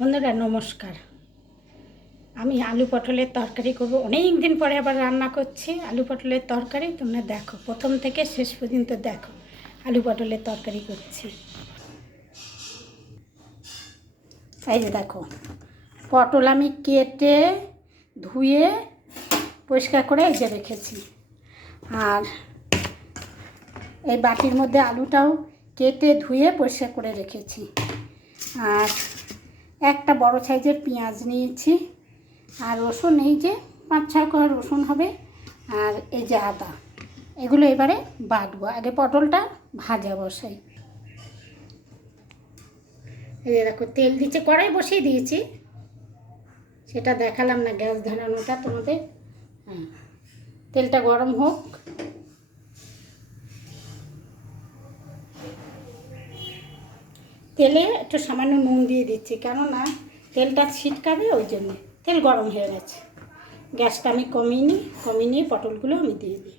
বন্ধুরা নমস্কার। আমি আলু পটলের তরকারি করব। অনেক দিন পরে আবার রান্না করছি আলু পটলের তরকারি। তোমরা দেখো, প্রথম থেকে শেষ পর্যন্ত দেখো আলু পটলের তরকারি করছি। এই যে দেখো, পটল আমি কেটে ধুয়ে পরিষ্কার করে এই যে রেখেছি। আর এই বাটির মধ্যে আলুটাও কেটে ধুয়ে পরিষ্কার করে রেখেছি। আর একটা বড় সাইজের পেঁয়াজ নিয়েছি। আর রসুন, এই যে 5-6 কোয়া রসুন হবে। আর এই যে আদা, এগুলো এবারে বাটবো। আগে পটলটা ভাজা বসাই। এই যে দেখো, তেল দিচ্ছে, কড়াই বসিয়ে দিয়েছি, সেটা দেখালাম না, গ্যাস ধরানোটা তোমাদের। হ্যাঁ, তেলটা গরম হোক। তেলে একটু সামান্য নুন দিয়ে দিচ্ছি, কেননা তেলটা ছিটকাবে, ওই জন্য। তেল গরম হয়ে গেছে, গ্যাসটা আমি কমিয়ে নিয়ে পটলগুলো আমি দিয়ে দিই।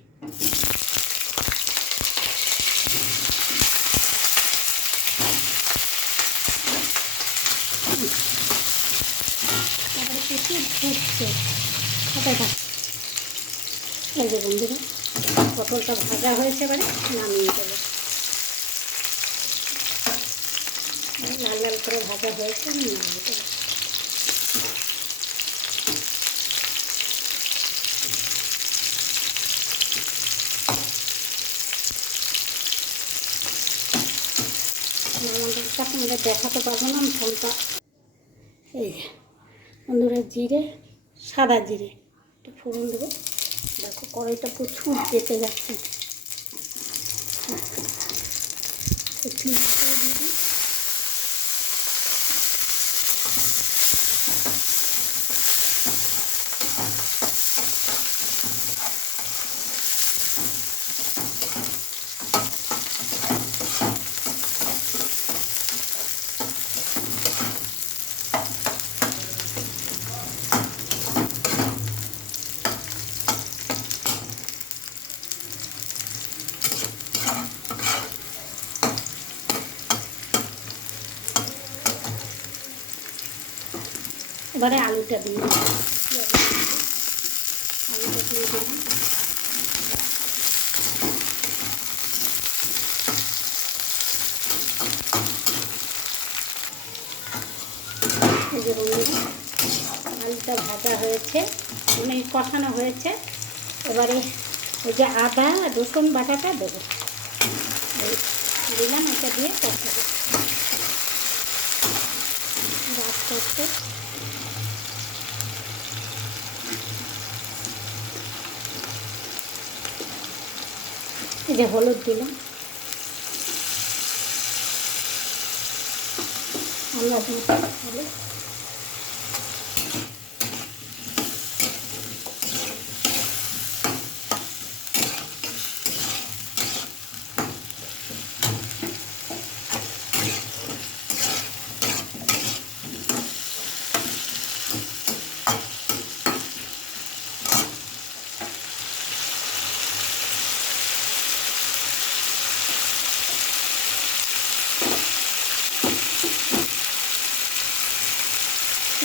তারপরে প্রচুর ফুটছে। এই যে বন্ধুরা, পটলটা ভাজা হয়েছে, এবারে নামিয়ে দেবো। লাল লাল করে ভাজা হয়েছে, আমি নামিয়ে দেবো। নামানোটা তোমাদের দেখাতে পারবো না, আমি ফোনটা। এই যে বন্ধুরা, জিরে, সাদা জিরে একটু ফোড়ন দেবো। দেখো কড়াইটা প্রচুর যেতে যাচ্ছে। একটু দিয়ে দিই। এবারে আলুটা দিয়ে আলুটা দিয়ে দিলাম। এই যে বন্ধুরা, আলুটা ভাজা হয়েছে, মানে কষানো হয়েছে। এবারে ওই যে আদা রসুন বাটাটা দেবো, এই দিলাম। এটা দিয়ে কষাবো আস্তে আস্তে। এই যে হলুদ দিলাম, আন্দাজ মতো হলুদ।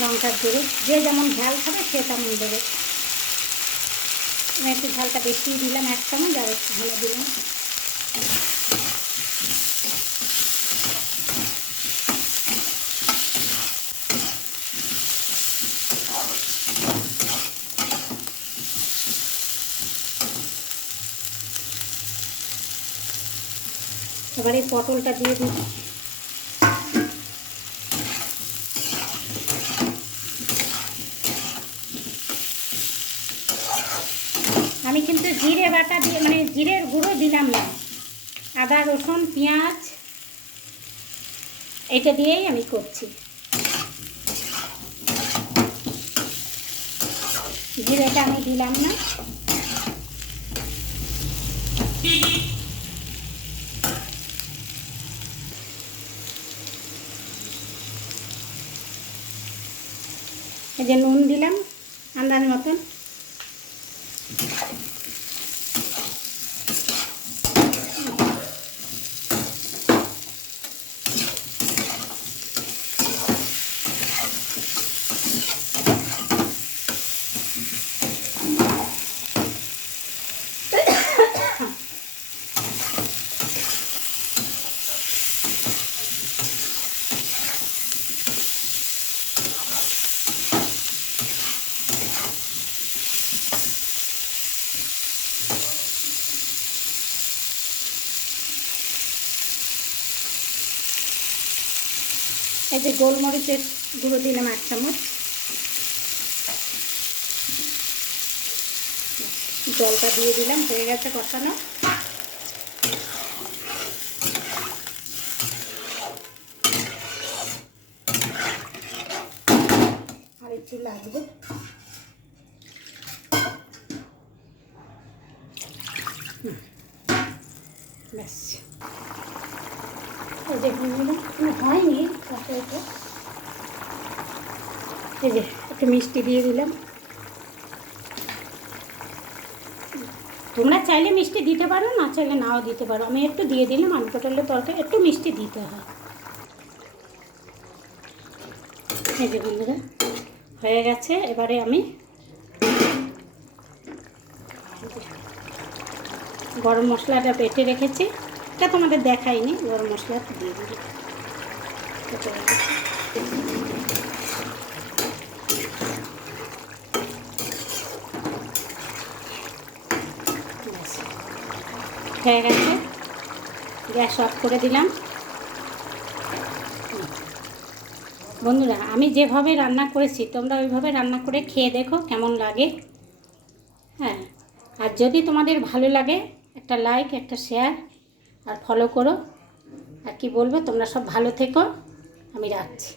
লঙ্কার গুঁড়ো, যে যেমন ঝাল খাবে সে তেমন দেবে। আমি একটু ঝালটা বেশি দিলাম, 1 চামচ, আর একটু ধনে দিলাম। এবারে পটলটা দিয়ে দিই। আমি কিন্তু জিরে বাটা দিয়ে, মানে জিরের গুঁড়ো দিলাম না, আদা রসুন পেঁয়াজ এটা দিয়েই আমি করছি। জিরেটা আমি দিলাম না। এই যে নুন দিলাম আন্দাজ মতন। এই যে গোলমরিচের গুঁড়ো দিলাম 1 চামচ, জলটা দিয়ে দিলাম, হয়ে গেছে কষানো। আর একটু লাগবে। ব্যাস, এই যে হয়নি কষাইটা। এই যে একটু মিষ্টি দিয়ে দিলাম। তোমরা চাইলে মিষ্টি দিতে পারো, না চাইলে নাও দিতে পারো। আমি একটু দিয়ে দিলাম, আলু পটলের তরকারি একটু মিষ্টি দিতে হয়। এই যে বন্ধুরা হয়ে গেছে। এবারে আমি গরম মশলাটা বেটে রেখেছি, এটা তোমাদের দেখাইনি, গরম মশলাটা দিয়ে দিই। হয়ে গেছে, গ্যাস অফ করে দিলাম। বন্ধুরা আমি যেভাবে রান্না করেছি তোমরা ওইভাবে রান্না করে খেয়ে দেখো কেমন লাগে। হ্যাঁ, আর যদি তোমাদের ভালো লাগে একটা লাইক, একটা শেয়ার আর ফলো করো। আর কি বলবো, তোমরা সব ভালো থেকো। আমি রাখছি।